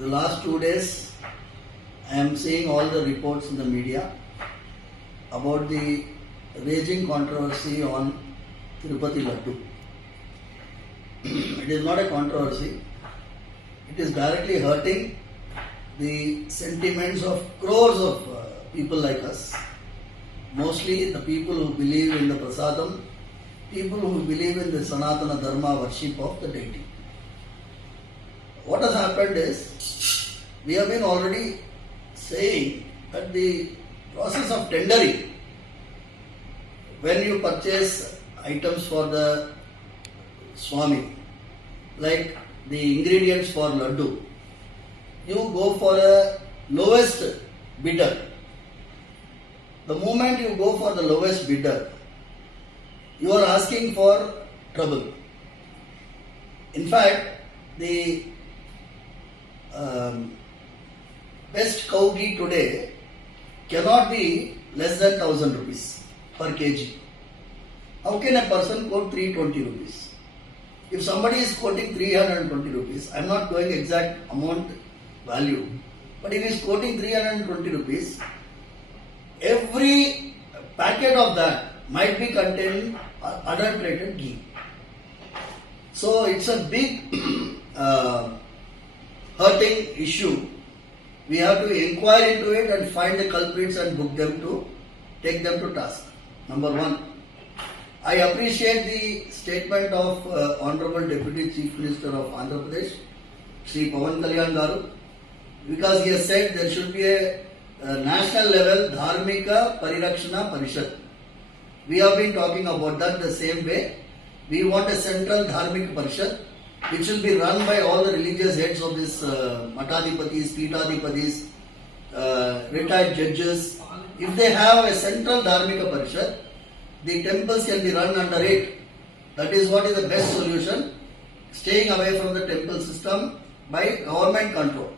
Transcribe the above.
The last 2 days, I am seeing all the reports in the media about the raging controversy on Tirupati Laddu. It is not a controversy. It is directly hurting the sentiments of crores of people like us. Mostly the people who believe in the prasadam, people who believe in the Sanatana Dharma worship of the deity. What has happened is, we have been already saying that the process of tendering, when you purchase items for the Swami, like the ingredients for laddu, you go for a lowest bidder. The moment you go for the lowest bidder, you are asking for trouble. In fact, the best cow ghee today cannot be less than 1,000 rupees per kg. How can a person quote 320 rupees? If somebody is quoting 320 rupees, I am not going exact amount value, but if he is quoting 320 rupees, every packet of that might be containing adulterated ghee. So it's a big hurting issue. We have to inquire into it and find the culprits and book them to take them to task. Number one. I appreciate the statement of Honorable Deputy Chief Minister of Andhra Pradesh, Shri Pawan Kalyan Garu, because he has said there should be a national level Dharmika Parirakshana Parishad. We have been talking about that the same way. We want a central Dharmika Parishad which will be run by all the religious heads of this Matadipatis, Pitadipatis, retired judges. If they have a central Dharmika Parishad, the temples can be run under it. That is what is the best solution, staying away from the temple system by government control.